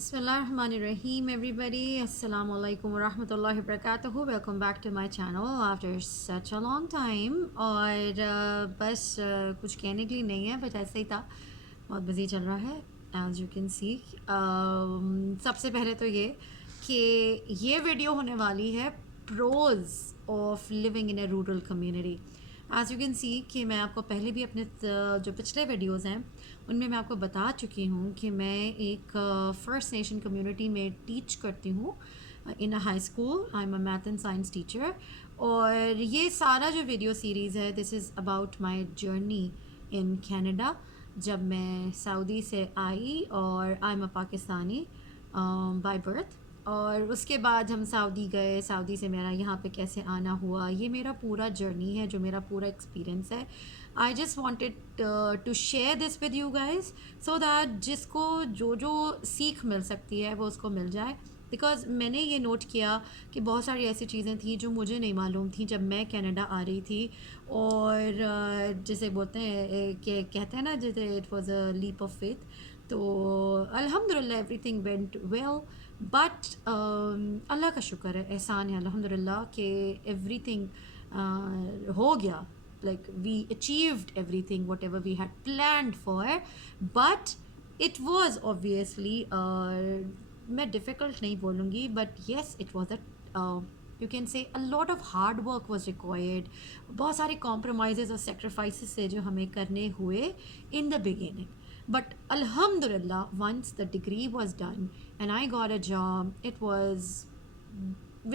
Bismillahirrahmanirrahim everybody. Assalamu alaikum wa rahmatullahi wa barakatuhu. Welcome back to my channel after such a long time. और बस कुछ कहने के लिए नहीं है, बट ऐसे ही था, बहुत बिजी चल रहा है as you can see. सबसे पहले तो ये कि ये वीडियो होने वाली है pros of living in a rural community. As you can see कि मैं आपको पहले भी अपने जो पिछले वीडियोस हैं उनमें मैं आपको बता चुकी हूँ कि मैं एक फ़र्स्ट नेशन कम्युनिटी में टीच करती हूँ in a high school. I am a math and science teacher. और ये सारा जो वीडियो सीरीज़ है, this is about my journey in Canada. जब मैं सऊदी से आई, और I am a Pakistani by birth. और उसके बाद हम सऊदी गए. सऊदी से मेरा यहाँ पे कैसे आना हुआ, ये मेरा पूरा जर्नी है, जो मेरा पूरा एक्सपीरियंस है. I just wanted to share this with you guys, so that जिसको जो जो सीख मिल सकती है वो उसको मिल जाए. बिकॉज़ मैंने ये नोट किया कि बहुत सारी ऐसी चीज़ें थी जो मुझे नहीं मालूम थी जब मैं कनाडा आ रही थी. और जैसे बोलते हैं कि कहते हैं ना, जैसे it was a leap of faith. तो अल्हम्दुलिल्लाह एवरीथिंग वेंट वेल. बट अल्लाह का शुक्र है, एहसान है अल्हम्दुलिल्लाह कि एवरीथिंग हो गया. like we achieved everything whatever we had planned for. But it was obviously मैं difficult नहीं बोलूँगी, but yes it was a you can say a lot of hard work was required. बहुत सारे compromises और sacrifices से जो हमें करने हुए in the beginning. But alhamdulillah, once the degree was done and I got a job, it was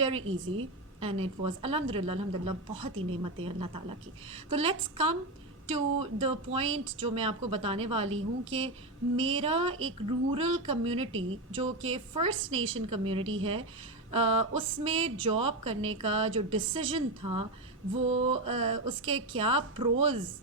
very easy. And it was अल्हम्दुलिल्लाह बहुत ही नेमत है अल्लाह ताला की. तो let's come to the point जो मैं आपको बताने वाली हूँ कि मेरा एक रूरल कम्युनिटी जो कि फ़र्स्ट नेशन कम्युनिटी है, उसमें जॉब करने का जो डिसीजन था वो उसके क्या प्रोज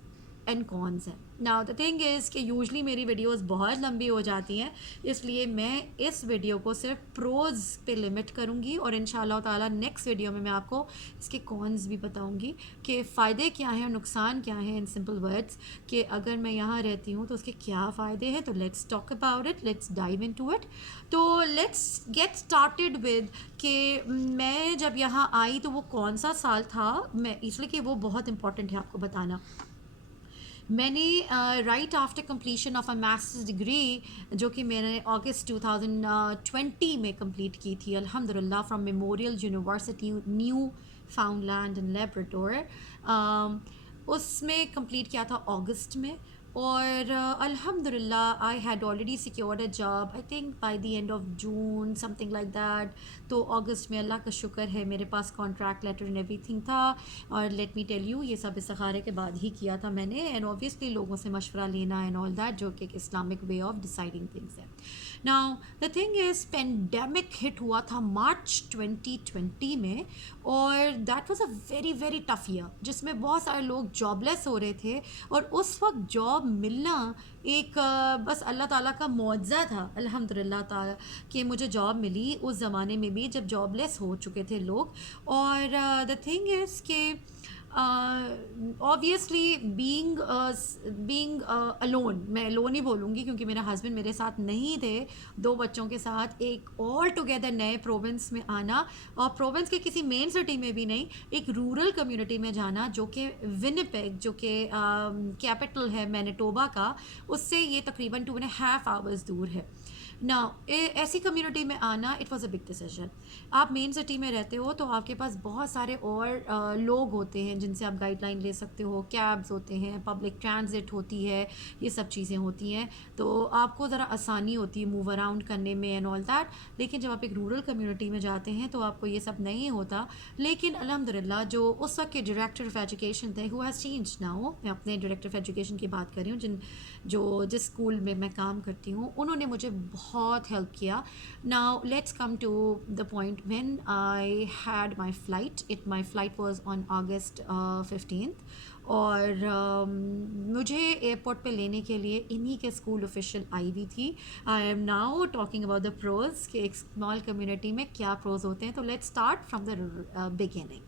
एंड कॉन्स हैं. नाउ द थिंग इज़ कि यूजली मेरी वीडियोस बहुत लंबी हो जाती हैं, इसलिए मैं इस वीडियो को सिर्फ प्रोज पे लिमिट करूँगी. और इंशाल्लाह ताला नेक्स्ट वीडियो में मैं आपको इसके कॉन्स भी बताऊँगी कि फ़ायदे क्या हैं और नुकसान क्या हैं. इन सिंपल वर्ड्स कि अगर मैं यहाँ रहती हूँ तो उसके क्या फ़ायदे हैं. तो let's talk about it, let's dive in to it. तो लेट्स गेट स्टार्टेड विद कि मैं जब यहाँ आई तो वो कौन सा साल था. मैं इसलिए कि वो बहुत इंपॉर्टेंट है आपको बताना. मैंने right after completion of a masters degree, जो कि मैंने अगस्त 2020 में कंप्लीट की थी अल्हम्दुलिल्लाह, from memorial university new फाउंडलैंड and Labrador. उसमें कंप्लीट किया था अगस्त में. और अल्हम्दुलिल्लाह I had already secured a job, I think by the end of June something like that. तो अगस्त में अल्लाह का शुक्र है मेरे पास कॉन्ट्रैक्ट लेटर एंड एवरीथिंग था. और लेट मी टेल यू, ये सब इस्तिखारे के बाद ही किया था मैंने. एंड ऑब्वियसली लोगों से मशवरा लेना एंड ऑल दैट, जो कि एक Islamic way of deciding things है. Now the thing is, pandemic hit हुआ था मार्च 2020 में. और that was a very very tough year, जिसमें बहुत सारे लोग जॉबलेस हो रहे थे. और उस वक्त जॉब मिलना एक बस अल्लाह ताला का मुआवजा था अल्हम्दुलिल्लाह ताला कि मुझे जॉब मिली उस ज़माने में भी जब जॉबलेस हो चुके थे लोग. और द थिंग इज़ कि ऑब्वियसली बीइंग अलोन, मैं अलोन ही बोलूँगी क्योंकि मेरा हस्बैंड मेरे साथ नहीं थे, दो बच्चों के साथ एक ऑल टुगेदर नए प्रोविंस में आना, और प्रोविंस के किसी मेन सिटी में भी नहीं, एक रूरल कम्युनिटी में जाना जो कि विनिपेग, जो कि कैपिटल है मैनिटोबा का, उससे ये तकरीबन 2.5 आवर्स दूर है. ना ऐसी कम्युनिटी में आना, it was a big decision. आप मेन सिटी में रहते हो तो आपके पास बहुत सारे और लोग होते हैं जिनसे आप गाइडलाइन ले सकते हो, कैब्स होते हैं, पब्लिक ट्रांजिट होती है, ये सब चीज़ें होती हैं. तो आपको ज़रा आसानी होती है मूव अराउंड करने में एंड ऑल दैट. लेकिन जब आप एक रूरल कम्युनिटी में जाते हैं तो आपको ये सब नहीं होता. लेकिन अल्हम्दुलिल्लाह जो उस वक्त के डायरेक्टर ऑफ एजुकेशन थे, हु हैज़ चेंज नाउ, मैं अपने डायरेक्टर ऑफ एजुकेशन की बात कर रही हूँ, जिस स्कूल में मैं काम करती हूँ, उन्होंने मुझे बहुत हेल्प किया. Now let's come to the point when I had my flight. My flight was on August 15. और मुझे एयरपोर्ट पे लेने के लिए इन्हीं के स्कूल ऑफिशियल आई हुई थी. I am now talking about the pros कि एक स्मॉल कम्युनिटी में क्या प्रोज होते हैं. तो let's start from the beginning.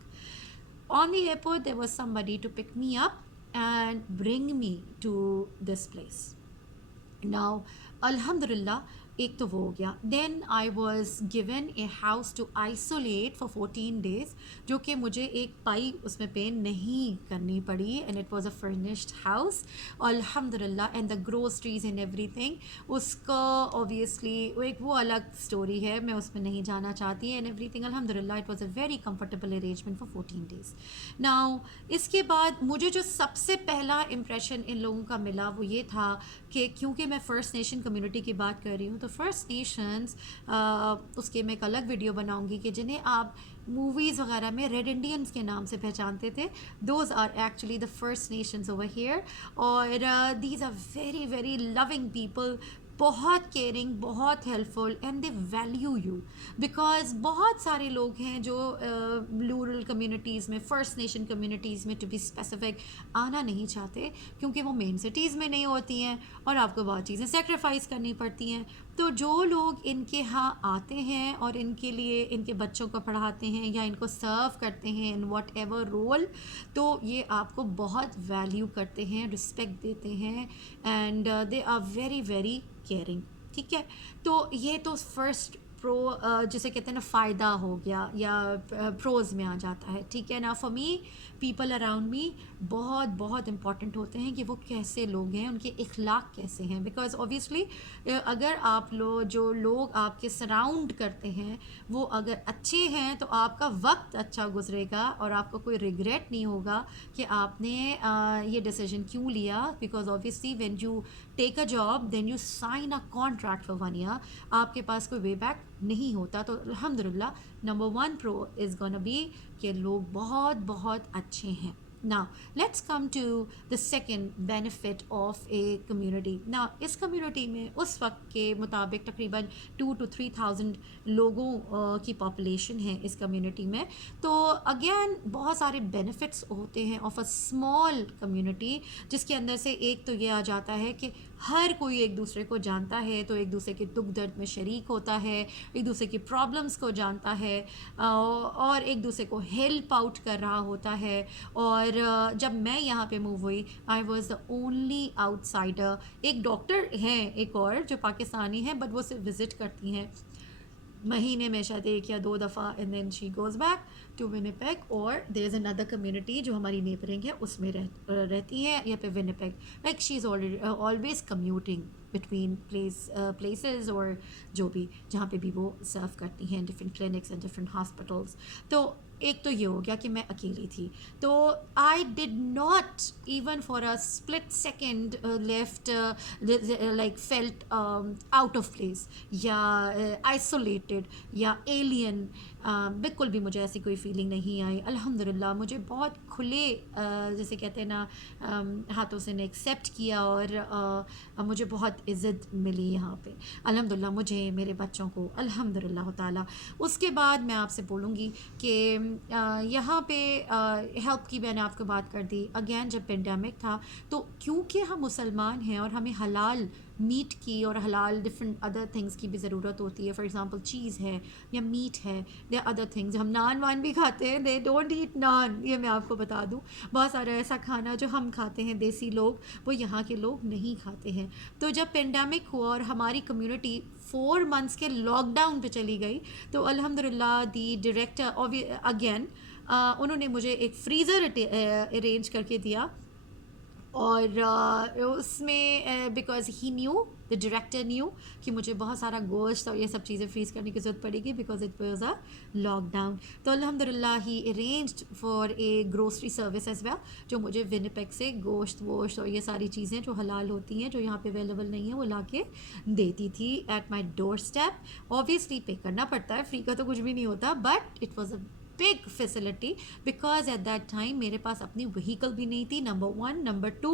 On the airport, there was somebody to pick me up and bring me to this place. Now, Alhamdulillah, एक तो वो हो गया. Then I was given a house to isolate for 14 days, जो कि मुझे एक पाई उसमें पे नहीं करनी पड़ी, and it was a furnished house अल्हम्दुलिल्लाह. And the groceries and everything उसका ऑब्वियसली एक वो अलग स्टोरी है, मैं उसमें नहीं जाना चाहती. एंड एवरीथिंग अल्हम्दुलिल्लाह it was a very comfortable arrangement for 14 days. Now इसके बाद मुझे जो सबसे पहला इम्प्रेशन इन लोगों का मिला वो ये था कि क्योंकि मैं फ़र्स्ट नेशन कम्युनिटी की बात कर रही हूँ, तो फ़र्स्ट नेशंस उसके मैं एक अलग वीडियो बनाऊँगी कि जिन्हें आप मूवीज़ वगैरह में रेड इंडियंस के नाम से पहचानते थे, those are actually the first nations over here. और these are very very loving people, बहुत केयरिंग, बहुत helpful, and they value you. Because बहुत सारे लोग हैं जो रूरल कम्युनिटीज़ में, फ़र्स्ट नेशन कम्युनिटीज़ में टू बी स्पेसिफिक, आना नहीं चाहते क्योंकि वो मेन सिटीज़ में नहीं होती हैं और आपको बहुत चीज़ें सेक्रीफाइस करनी पड़ती हैं. तो जो लोग इनके यहाँ आते हैं और इनके लिए इनके बच्चों को पढ़ाते हैं या इनको सर्व करते हैं इन वॉट एवर रोल, तो ये आपको बहुत वैल्यू करते हैं, रिस्पेक्ट देते हैं, and they are very very caring. ठीक है, तो ये तो फर्स्ट जिसे कहते हैं ना फ़ायदा हो गया या प्रोज में आ जाता है. ठीक है ना, for me people around me बहुत बहुत इंपॉर्टेंट होते हैं कि वो कैसे लोग हैं, उनके इखलाक कैसे हैं. बिकॉज ऑब्वियसली अगर आप जो लोग आपके सराउंड करते हैं वो अगर अच्छे हैं तो आपका वक्त अच्छा गुजरेगा और आपको कोई रिग्रेट नहीं होगा कि आपने ये डिसीजन क्यों लिया. Because obviously when you take a job then you sign a contract for 1 year, आपके पास कोई वे बैक नहीं होता. तो अल्हम्दुलिल्लाह number 1 pro is gonna be कि लोग बहुत बहुत अच्छे हैं. Now let's come to the second benefit of a community. Now इस community में उस वक्त के मुताबिक तकरीबन 2 to 3,000 लोगों की population है इस community में. तो again बहुत सारे benefits होते हैं of a small community, जिसके अंदर से एक तो ये आ जाता है कि हर कोई एक दूसरे को जानता है, तो एक दूसरे के दुख दर्द में शरीक होता है, एक दूसरे की प्रॉब्लम्स को जानता है, और एक दूसरे को हेल्प आउट कर रहा होता है. और जब मैं यहाँ पे मूव हुई, I was the only outsider. एक डॉक्टर हैं एक और जो पाकिस्तानी हैं, बट वो सिर्फ विज़िट करती हैं महीने में शायद 1 या 2 दफ़ा, and then she goes back to Winnipeg. और देयर इज़ अनदर कम्युनिटी जो हमारी नेबरिंग है उसमें रहती हैं यहाँ पे Winnipeg. Like she is always commuting between places और जो भी जहाँ पे भी वो सर्व करती हैं, different clinics and different hospitals. तो एक तो ये हो गया कि मैं अकेली थी, तो I did not even for a split second left like felt out of place या आइसोलेटेड या एलियन. बिल्कुल भी मुझे ऐसी कोई फीलिंग नहीं आई. अल्हम्दुलिल्लाह मुझे बहुत खुले जैसे कहते हैं ना हाथों से ने एक्सेप्ट किया, और मुझे बहुत इज़्ज़त मिली यहाँ पे अल्हम्दुलिल्लाह, मुझे, मेरे बच्चों को अल्हम्दुलिल्लाह ताला. उसके बाद मैं आपसे बोलूँगी कि यहाँ पे हेल्प की मैंने आपको बात कर दी. अगेन जब पेंडेमिक था तो क्योंकि हम मुसलमान हैं और हमें हलाल मीट की और हलाल डिफरेंट अदर थिंग्स की भी ज़रूरत होती है. फॉर एग्जांपल चीज़ है या मीट है या अदर थिंग्स. हम नान वान भी खाते हैं, दे डोंट ईट नान, ये मैं आपको बता दूँ. बहुत सारा ऐसा खाना जो हम खाते हैं देसी लोग, वो यहाँ के लोग नहीं खाते हैं. तो जब पेंडेमिक हुआ और हमारी कम्युनिटी 4 months के लॉकडाउन पे चली गई, तो अल्हम्दुलिल्लाह दी डायरेक्टर अगेन उन्होंने मुझे एक फ्रीज़र अरेंज करके दिया. और उसमें because he new, the director new कि मुझे बहुत सारा गोश्त और ये सब चीज़ें फ्रीज़ करने की ज़रूरत पड़ेगी because it was a lockdown. तो अल्हम्दुलिल्लाह ही arranged for a grocery service as well, जो मुझे विनिपेग से गोश्त वोश्त और ये सारी चीज़ें जो हलाल होती हैं जो यहाँ पे अवेलेबल नहीं है वो ला के देती थी at my door step. Obviously पे करना पड़ता है, फ्री का तो कुछ भी नहीं होता, but it was a big facility because at that time मेरे पास अपनी व्हीकल भी नहीं थी, नंबर 1. नंबर 2,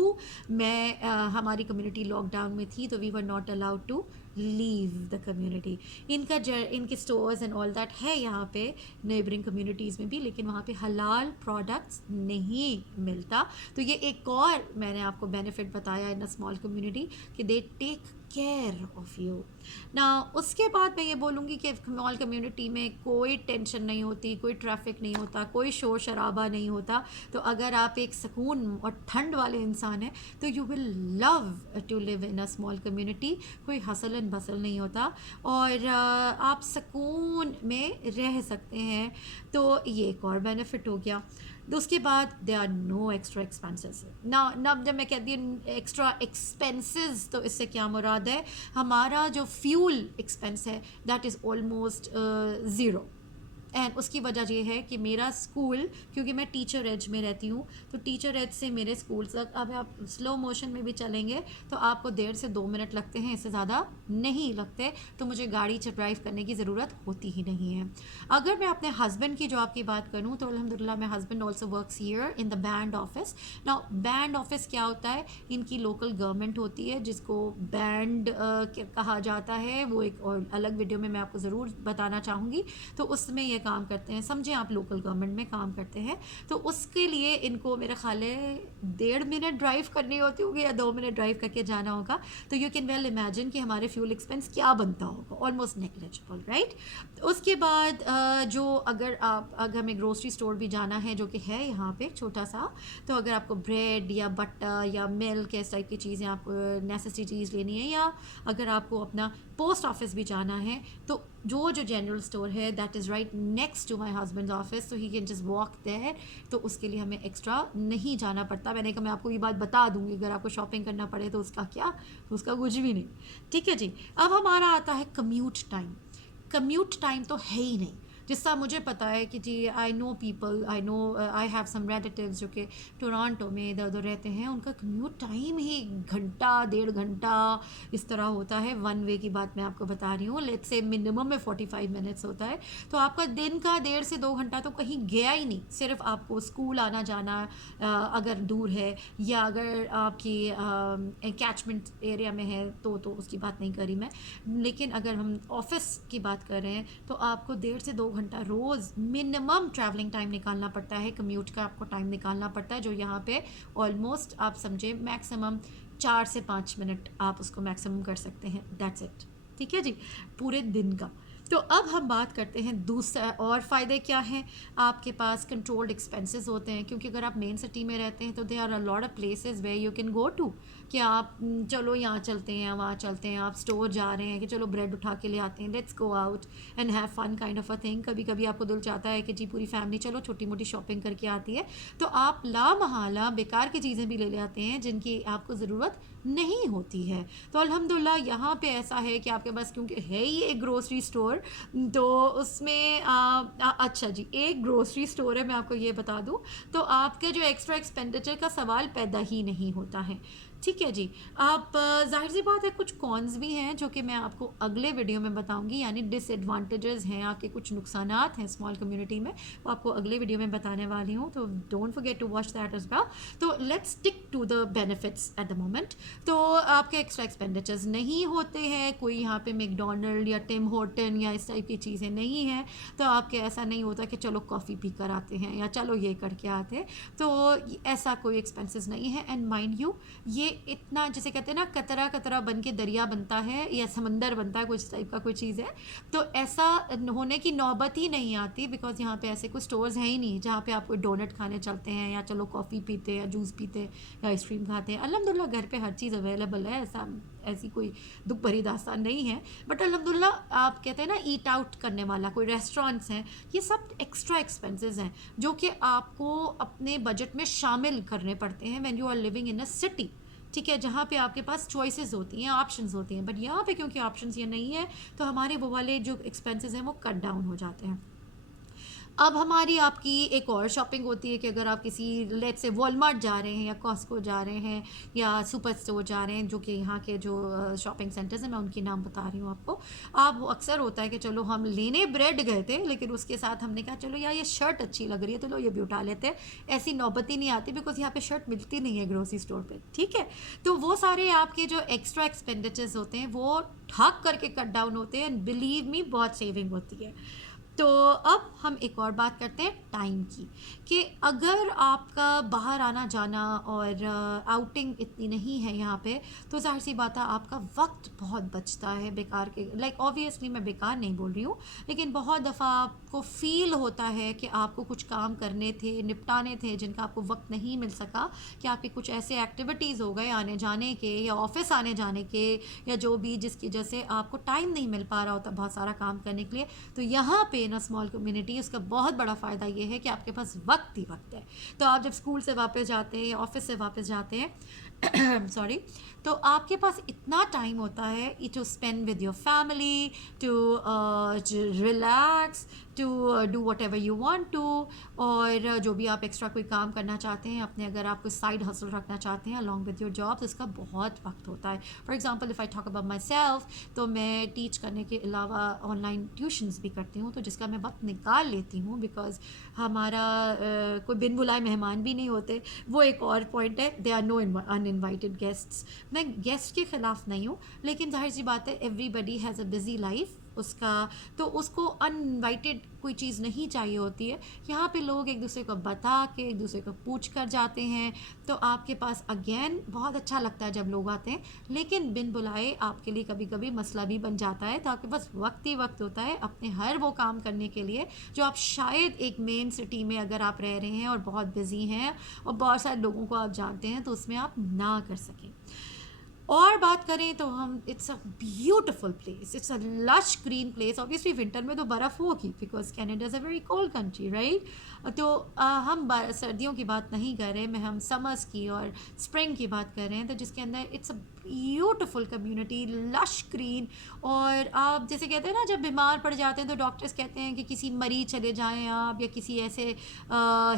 मैं हमारी कम्युनिटी लॉकडाउन में थी, तो we were not allowed to leave the community. इनके स्टोर्स एंड ऑल दैट है यहाँ पे नेबरिंग कम्युनिटीज़ में भी, लेकिन वहाँ पे हलाल प्रोडक्ट्स नहीं मिलता. तो ये एक और मैंने आपको बेनिफिट बताया इन अ स्मॉल कम्युनिटी कि they take care of you ना। उसके बाद मैं ये बोलूँगी कि मॉल कम्युनिटी में कोई टेंशन नहीं होती, कोई ट्रैफिक नहीं होता, कोई शोर शराबा नहीं होता। तो अगर आप एक सुकून और ठंड वाले इंसान हैं तो you will love to live in a small community. कोई हसल एंड बसल नहीं होता और आप सुकून में रह सकते हैं। तो ये एक और बेनिफिट हो गया। तो उसके बाद they are no extra expenses ना जब मैं कहती हूँ एक्स्ट्रा एक्सपेंसेस तो इससे क्या मुराद है, हमारा जो फ्यूल एक्सपेंस है that is almost zero. And उसकी वजह ये है कि मेरा स्कूल, क्योंकि मैं टीचर एज में रहती हूँ, तो टीचर एज से मेरे स्कूल तक अब आप स्लो मोशन में भी चलेंगे तो आपको 1.5 से 2 मिनट लगते हैं, इससे ज़्यादा नहीं लगते। तो मुझे गाड़ी ड्राइव करने की ज़रूरत होती ही नहीं है। अगर मैं अपने हस्बैंड की जॉब की बात करूँ तो अल्हम्दुलिल्लाह my husband also works here in the band office. Now band office क्या होता है, इनकी लोकल गवर्नमेंट होती है जिसको बैंड कहा जाता है। वो एक और अलग वीडियो में मैं आपको ज़रूर बताना चाहूँगी। तो उसमें ये काम करते हैं, समझें आप, लोकल गवर्नमेंट में काम करते हैं। तो उसके लिए इनको मेरा ख्याल है 1.5 मिनट ड्राइव करनी होती होगी या 2 मिनट ड्राइव करके जाना होगा। तो यू कैन वेल इमेजिन कि हमारे फ्यूल एक्सपेंस क्या बनता होगा, ऑलमोस्ट नेग्लिजिबल, राइट। उसके बाद जो अगर हमें ग्रोसरी स्टोर भी जाना है जो कि है यहाँ पे छोटा सा, तो अगर आपको ब्रेड या बटर या मिल्क इस टाइप की चीज़ें आपको नेसेसिटीज़ लेनी है, या अगर आपको अपना पोस्ट ऑफिस भी जाना है, तो जो जनरल स्टोर है that is right next to my husband office, तो he can just walk there. तो उसके लिए हमें एक्स्ट्रा नहीं जाना पड़ता। मैंने कहा मैं आपको ये बात बता दूंगी, अगर आपको शॉपिंग करना पड़े तो उसका क्या, तो उसका कुछ भी नहीं। ठीक है जी। अब हमारा आता है कम्यूट टाइम। कम्यूट टाइम तो है ही नहीं। जिसका मुझे पता है कि जी I know people, I have some relatives जो कि टोरंटो में इधर उधर रहते हैं, उनका कम्यूट टाइम ही घंटा 1.5 घंटा इस तरह होता है। वन वे की बात मैं आपको बता रही हूँ, लेट्स से मिनिमम में 45 मिनट्स होता है। तो आपका दिन का 1.5 से 2 घंटा तो कहीं गया ही नहीं। सिर्फ आपको स्कूल आना जाना अगर दूर है, या अगर आपकी कैचमेंट एरिया में है तो उसकी बात नहीं करी मैं। लेकिन अगर हम ऑफिस की बात कर रहे हैं तो आपको 1.5 से 2 घंटा रोज़ मिनिमम ट्रैवलिंग टाइम निकालना पड़ता है, कम्यूट का आपको टाइम निकालना पड़ता है, जो यहाँ पे ऑलमोस्ट आप समझे मैक्सिमम 4 से 5 मिनट आप उसको मैक्सिमम कर सकते हैं, दैट्स इट। ठीक है जी, पूरे दिन का। तो अब हम बात करते हैं दूसरा और फ़ायदे क्या हैं। आपके पास कंट्रोल्ड एक्सपेंसेस होते हैं, क्योंकि अगर आप मेन सिटी में रहते हैं तो they are a lot of places where you can go to, कि आप चलो यहाँ चलते हैं, वहाँ चलते हैं। आप स्टोर जा रहे हैं कि चलो ब्रेड उठा के ले आते हैं, let's go out and have fun kind of a thing. कभी कभी आपको दिल चाहता है कि जी पूरी फैमिली चलो छोटी मोटी शॉपिंग करके आती है, तो आप लामहला बेकार की चीज़ें भी ले आते हैं जिनकी आपको ज़रूरत नहीं होती है। तो अल्हम्दुलिल्लाह यहाँ पे ऐसा है कि आपके पास क्योंकि है ही एक ग्रोसरी स्टोर, तो उसमें अच्छा जी, एक ग्रोसरी स्टोर है, मैं आपको ये बता दूँ, तो आपके जो एक्स्ट्रा एक्सपेंडिचर का सवाल पैदा ही नहीं होता है। ठीक है जी। आप जाहिर सी बात है कुछ कॉन्स भी हैं जो कि मैं आपको अगले वीडियो में बताऊंगी, यानी डिसएडवांटेजेस हैं, आपके कुछ नुकसानात हैं स्मॉल कम्युनिटी में, वो आपको अगले वीडियो में बताने वाली हूँ। तो don't forget to watch that as well. तो let's stick to the benefits at the moment. तो आपके एक्स्ट्रा एक्सपेंडिचर्स नहीं होते हैं, कोई यहाँ पे मैकडोनल्ड या टिम हॉर्टन या इस टाइप की चीज़ें नहीं हैं। तो आपके ऐसा नहीं होता कि चलो कॉफ़ी पी कर आते हैं या चलो ये करके आते हैं, तो ऐसा कोई एक्सपेंसेस नहीं है। एंड माइंड यू, ये इतना जैसे कहते हैं ना, कतरा कतरा बन के दरिया बनता है या समंदर बनता है, कुछ टाइप का कोई चीज़ है। तो ऐसा होने की नौबत ही नहीं आती, बिकॉज यहाँ पे ऐसे कोई स्टोर्स हैं ही नहीं जहाँ पे आप कोई डोनट खाने चलते हैं, या चलो कॉफ़ी पीते हैं या जूस पीते हैं या आइसक्रीम खाते हैं। अल्हम्दुलिल्लाह घर पे हर चीज़ अवेलेबल है, ऐसी कोई दुख भरी दास्तान नहीं है। बट अल्हम्दुलिल्लाह आप कहते हैं ना ईट आउट करने वाला कोई रेस्टोरेंट्स हैं, ये सब एक्स्ट्रा एक्सपेंसेस हैं जो कि आपको अपने बजट में शामिल करने पड़ते हैं when you are living in a city. ठीक है, जहाँ पे आपके पास चॉइसेस होती हैं, ऑप्शंस होती हैं। बट यहाँ पे क्योंकि ऑप्शंस ये नहीं है, तो हमारे वो वाले जो एक्सपेंसेस हैं वो कट डाउन हो जाते हैं। अब हमारी आपकी एक और शॉपिंग होती है कि अगर आप किसी लेट से वॉलमार्ट जा रहे हैं या कॉस्को जा रहे हैं या सुपर स्टोर जा रहे हैं, जो कि यहाँ के जो शॉपिंग सेंटर्स हैं, मैं उनकी नाम बता रही हूँ आपको। आप अक्सर होता है कि चलो हम लेने ब्रेड गए थे, लेकिन उसके साथ हमने कहा चलो यार ये शर्ट अच्छी लग रही है तो लो ये भी उठा लेते हैं। ऐसी नौबत ही नहीं आती, बिकॉज यहाँ पे शर्ट मिलती नहीं है ग्रोसरी स्टोर पे। ठीक है, तो वो सारे आपके जो एक्स्ट्रा एक्सपेंडिचर्स होते हैं वो ठग करके कट डाउन होते हैं, एंड बिलीव मी बहुत सेविंग होती है। तो अब हम एक और बात करते हैं टाइम की, कि अगर आपका बाहर आना जाना और आउटिंग इतनी नहीं है यहाँ पे, तो ज़ाहिर सी बात है आपका वक्त बहुत बचता है बेकार के, लाइक ऑब्वियसली मैं बेकार नहीं बोल रही हूँ, लेकिन बहुत दफ़ा आपको फ़ील होता है कि आपको कुछ काम करने थे, निपटाने थे, जिनका आपको वक्त नहीं मिल सका, कि आपके कुछ ऐसे एक्टिविटीज़ हो गए आने जाने के या ऑफिस आने जाने के या जो भी, जिसकी वजह से आपको टाइम नहीं मिल पा रहा होता बहुत सारा काम करने के लिए। तो यहाँ पे ना स्मॉल कम्युनिटी, उसका बहुत बड़ा फ़ायदा ये है कि आपके पास वक्त ही वक्त है। तो आप जब स्कूल से वापस जाते हैं, ऑफिस से वापस जाते हैं सॉरी, तो आपके पास इतना टाइम होता है to spend with your family, to relax, to do whatever you want to, और जो भी आप एक्स्ट्रा कोई काम करना चाहते हैं अपने, अगर आप कोई साइड हसल रखना चाहते हैं अलॉन्ग विद योर जॉब, तो इसका बहुत वक्त होता है। For example if I talk about my self, तो मैं टीच करने के अलावा ऑनलाइन ट्यूशन्स भी करती हूँ, तो जिसका मैं वक्त निकाल लेती हूँ, बिकॉज हमारा कोई बिन बुलाए मेहमान भी नहीं होते, वो एक और पॉइंट है। They are no uninvited guests. मैं गेस्ट के ख़िलाफ़ नहीं हूँ, लेकिन जाहिर सी बात है everybody has a busy life उसका, तो उसको अनइनवाइटेड कोई चीज़ नहीं चाहिए होती है। यहाँ पे लोग एक दूसरे को बता के, एक दूसरे को पूछ कर जाते हैं, तो आपके पास अगेन बहुत अच्छा लगता है जब लोग आते हैं, लेकिन बिन बुलाए आपके लिए कभी कभी मसला भी बन जाता है। तो आपके पास वक्त ही वक्त होता है अपने हर वो काम करने के लिए जो आप शायद एक मेन सिटी में अगर आप रह रहे हैं और बहुत बिजी हैं और बहुत सारे लोगों को आप जानते हैं, तो उसमें आप ना कर सकें। और बात करें तो हम, it's a beautiful place, it's a lush green place. Obviously winter में तो बर्फ़ होगी, because Canada is a very cold country, right. तो हम सर्दियों की बात नहीं कर रहे, हम समर्स की और स्प्रिंग की बात कर रहे हैं, तो जिसके अंदर it's a beautiful community, lush green. और आप जैसे कहते हैं ना, जब बीमार पड़ जाते हैं तो डॉक्टर्स कहते हैं कि किसी मरीज चले जाएं आप, या किसी ऐसे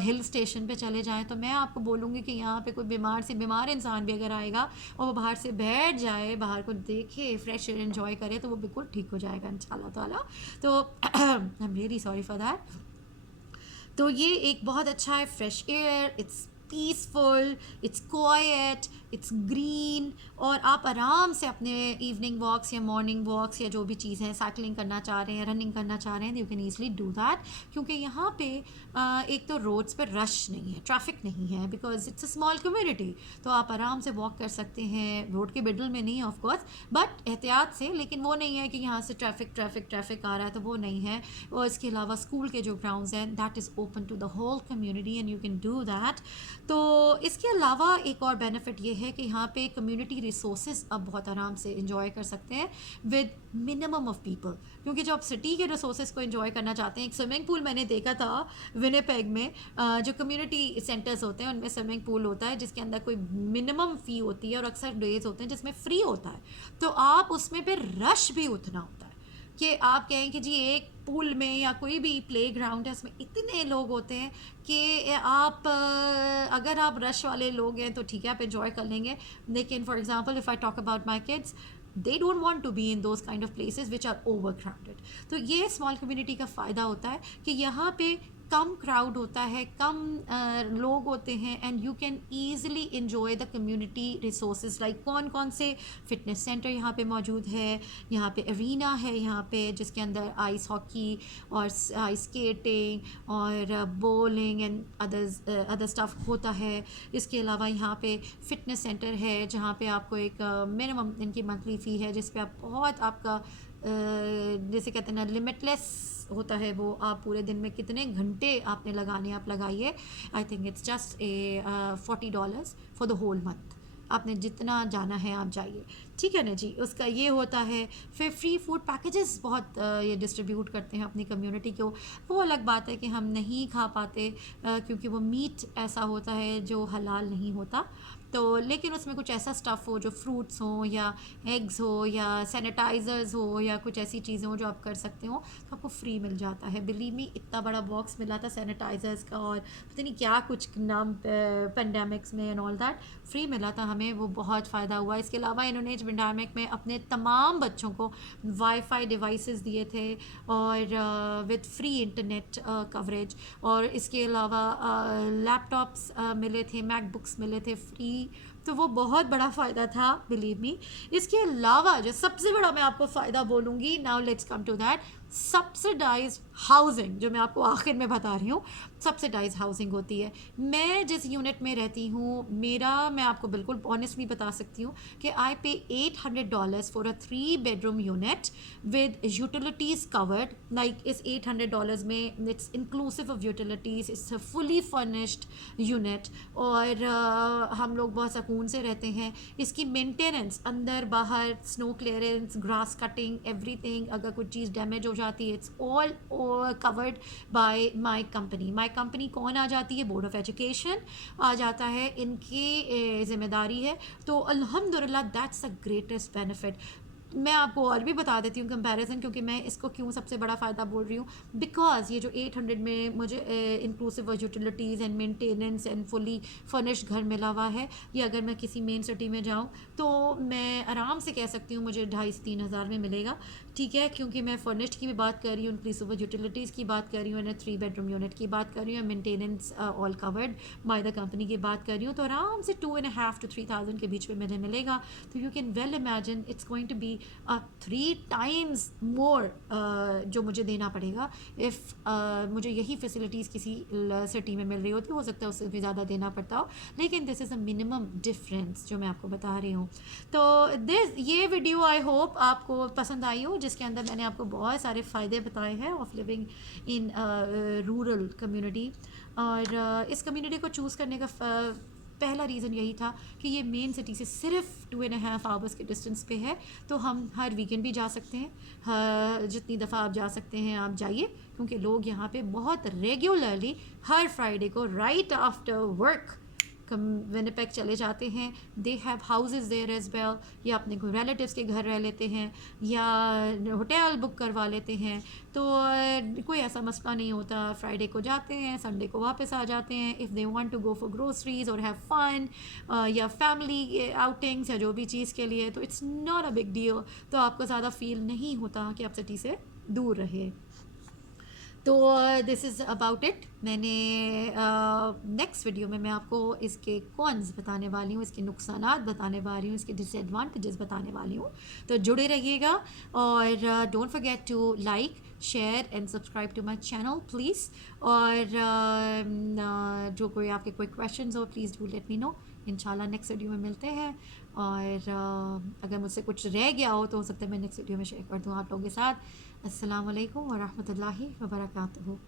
हिल स्टेशन पे चले जाएं, तो मैं आपको बोलूँगी कि यहाँ पे कोई बीमार से बीमार इंसान भी अगर आएगा और वो बाहर से बैठ जाए, बाहर को देखे, फ्रेश एयर एंजॉय करे, तो वो बिल्कुल ठीक हो जाएगा इंशाल्लाह ताला। तो I am really sorry for that. तो ये एक बहुत अच्छा है, fresh air, it's peaceful, it's quite, it's green, और आप आराम से अपने इवनिंग वॉक्स या मॉर्निंग वॉक्स या जो भी चीज़ है, साइकिलिंग करना चाह रहे हैं, रनिंग करना चाह रहे हैं, you can easily do that. क्योंकि यहाँ पे एक तो रोड्स पर रश नहीं है, ट्रैफिक नहीं है, because it's a small community. तो आप आराम से वॉक कर सकते हैं, रोड के मिडल में नहीं ऑफ कोर्स, बट एहतियात से। लेकिन वो नहीं है कि यहाँ से ट्रैफिक ट्रैफिक ट्रैफिक आ रहा है, तो वो नहीं है। और इसके अलावा स्कूल के जो ग्राउंड्स हैं, that is open to the whole community and you can do that. तो इसके अलावा एक और बेनिफिट ये है कि यहाँ पे कम्युनिटी रिसोर्सेज आप बहुत आराम से इंजॉय कर सकते हैं विद मिनिमम ऑफ पीपल। क्योंकि जो आप सिटी के रिसोर्सेज को इंजॉय करना चाहते हैं, एक स्विमिंग पूल मैंने देखा था विनिपेग में, जो कम्युनिटी सेंटर्स होते हैं उनमें स्विमिंग पूल होता है जिसके अंदर कोई मिनिमम फ़ी होती है, और अक्सर डेज होते हैं जिसमें फ्री होता है। तो आप उसमें फिर रश भी उतना होता है कि आप कहें कि जी एक पूल में या कोई भी प्ले ग्राउंड है, उसमें इतने लोग होते हैं कि आप अगर आप रश वाले लोग हैं तो ठीक है, आप इन्जॉय कर लेंगे। लेकिन for example if I talk about my kids, they don't want to be in those kind of places which are overcrowded. तो ये स्मॉल कम्युनिटी का फ़ायदा होता है कि यहाँ पे कम क्राउड होता है, कम लोग होते हैं, and you can easily enjoy the community resources. Like कौन कौन से फिटनेस सेंटर यहाँ पे मौजूद है, यहाँ पे अरीना है यहाँ पे जिसके अंदर आइस हॉकी और आइस स्केटिंग और बॉलिंग एंड अदर स्टफ होता है। इसके अलावा यहाँ पे फिटनेस सेंटर है जहाँ पे आपको एक मिनिमम इनकी मंथली फ़ी है, जिस पे आप बहुत आपका जैसे कहते हैं ना लिमिटलेस होता है, वो आप पूरे दिन में कितने घंटे आपने लगाने आप लगाइए। I think it's just a $40 for the whole month. आपने जितना जाना है आप जाइए, ठीक है ना जी। उसका ये होता है। फिर फ्री फूड पैकेजेस बहुत ये डिस्ट्रीब्यूट करते हैं अपनी कम्युनिटी को। वो अलग बात है कि हम नहीं खा पाते क्योंकि वो मीट ऐसा होता है जो हलाल नहीं होता, तो लेकिन उसमें कुछ ऐसा स्टफ़ हो जो फ्रूट्स हो या एग्स हो या सैनिटाइज़र्स हो या कुछ ऐसी चीज़ें हो जो आप कर सकते हो, तो आपको फ्री मिल जाता है। बिलीव मी, इतना बड़ा बॉक्स मिला था सैनिटाइज़र्स का और पता नहीं क्या कुछ नाम पेंडेमिक्स में एंड ऑल दैट, फ्री मिला था हमें, वो बहुत फ़ायदा हुआ। इसके अलावा इन्होंने पेंडेमिक में अपने तमाम बच्चों को वाईफाई डिवाइसेस दिए थे और विद फ्री इंटरनेट कवरेज, और इसके अलावा लैपटॉप्स मिले थे, मैकबुक्स मिले थे फ्री। तो वो बहुत बड़ा फ़ायदा था, बिलीव मी। इसके अलावा जो सबसे बड़ा मैं आपको फ़ायदा बोलूँगी, now let's come to that, subsidised housing, जो मैं आपको आखिर में बता रही हूँ। सब्सिडाइज हाउसिंग होती है। मैं जिस यूनिट में रहती हूँ, मेरा, मैं आपको बिल्कुल ऑनेस्टली बता सकती हूँ कि आई पे $800 for a 3 bedroom unit with utilities covered. Like इस $800 में it's inclusive of utilities, it's a fully furnished unit, और हम लोग बहुत सुकून से रहते हैं। इसकी मेंटेनेंस, अंदर बाहर, snow clearance, grass cutting, everything, अगर कोई चीज़ डैमेज हो जाती है, it's all covered by my company. My company कौन आ जाती है? बोर्ड ऑफ एजुकेशन आ जाता है, इनकी ज़िम्मेदारी है। तो अल्हम्दुलिल्लाह दैट्स अ ग्रेटेस्ट बेनिफिट। मैं आपको और भी बता देती हूँ कंपैरिजन, क्योंकि मैं इसको क्यों सबसे बड़ा फ़ायदा बोल रही हूँ, बिकॉज ये जो 800 में मुझे inclusive utilities and maintenance and fully furnished घर मिला हुआ है, ये अगर मैं किसी मेन सिटी में जाऊँ तो मैं आराम से कह सकती हूँ मुझे 2,500-3,000 में मिलेगा। ठीक है, क्योंकि मैं फर्निश्ड की भी बात कर रही हूँ, इंक्लूसिव यूटिलिटीज़ की बात कर रही हूँ, 3 bedroom यूनिट की बात कर रही हूँ, maintenance all covered by the company की बात कर रही हूँ, तो आराम से 2.5 to 3,000 के बीच में मुझे मिलेगा। तो you can well imagine it's going to be 3 times more जो मुझे देना पड़ेगा इफ़ मुझे यही फैसिलिटीज़ किसी सिटी में मिल रही होती। हो सकता है उससे भी ज़्यादा देना पड़ता हो, लेकिन this is a minimum difference जो मैं आपको बता रही हूँ। तो ये वीडियो आई होप आपको पसंद आई हो, जिसके अंदर मैंने आपको बहुत सारे फ़ायदे बताए हैं of living in rural community. और इस कम्युनिटी को चूज़ करने का पहला रीज़न यही था कि ये मेन सिटी से सिर्फ 2.5 hours के डिस्टेंस पे है, तो हम हर वीकेंड भी जा सकते हैं। जितनी दफ़ा आप जा सकते हैं आप जाइए, क्योंकि लोग यहाँ पे बहुत रेगुलरली हर फ्राइडे को राइट आफ्टर वर्क विनिपेग चले जाते हैं। They have houses there as well, या अपने कोई रिलेटिव्स के घर रह लेते हैं, या होटल बुक करवा लेते हैं। तो कोई ऐसा मसला नहीं होता, फ्राइडे को जाते हैं, संडे को वापस आ जाते हैं। If they want to go for groceries और हैव फन, या फैमिली आउटिंग्स या जो भी चीज़ के लिए, तो it's not a big deal. तो आपको ज़्यादा फील नहीं होता कि आप सिटी से दूर रहे। तो दिस इज़ अबाउट इट। मैंने नेक्स्ट वीडियो में मैं आपको इसके कॉन्स बताने वाली हूँ, इसके नुकसानात बताने वाली हूँ, इसके डिसएडवांटेजेस बताने वाली हूँ। तो जुड़े रहिएगा, और don't forget to like, share and subscribe to my channel please. और जो कोई आपके कोई क्वेश्चंस हो, please do let me know. इंशाल्लाह नेक्स्ट वीडियो में मिलते हैं। और अगर मुझसे कुछ रह गया हो तो हो सकता है मैं नेक्स्ट वीडियो में शेयर कर दूँ आप लोगों के साथ। अस्सलाम वालेकुम व रहमतुल्लाहि व बरकातुहू।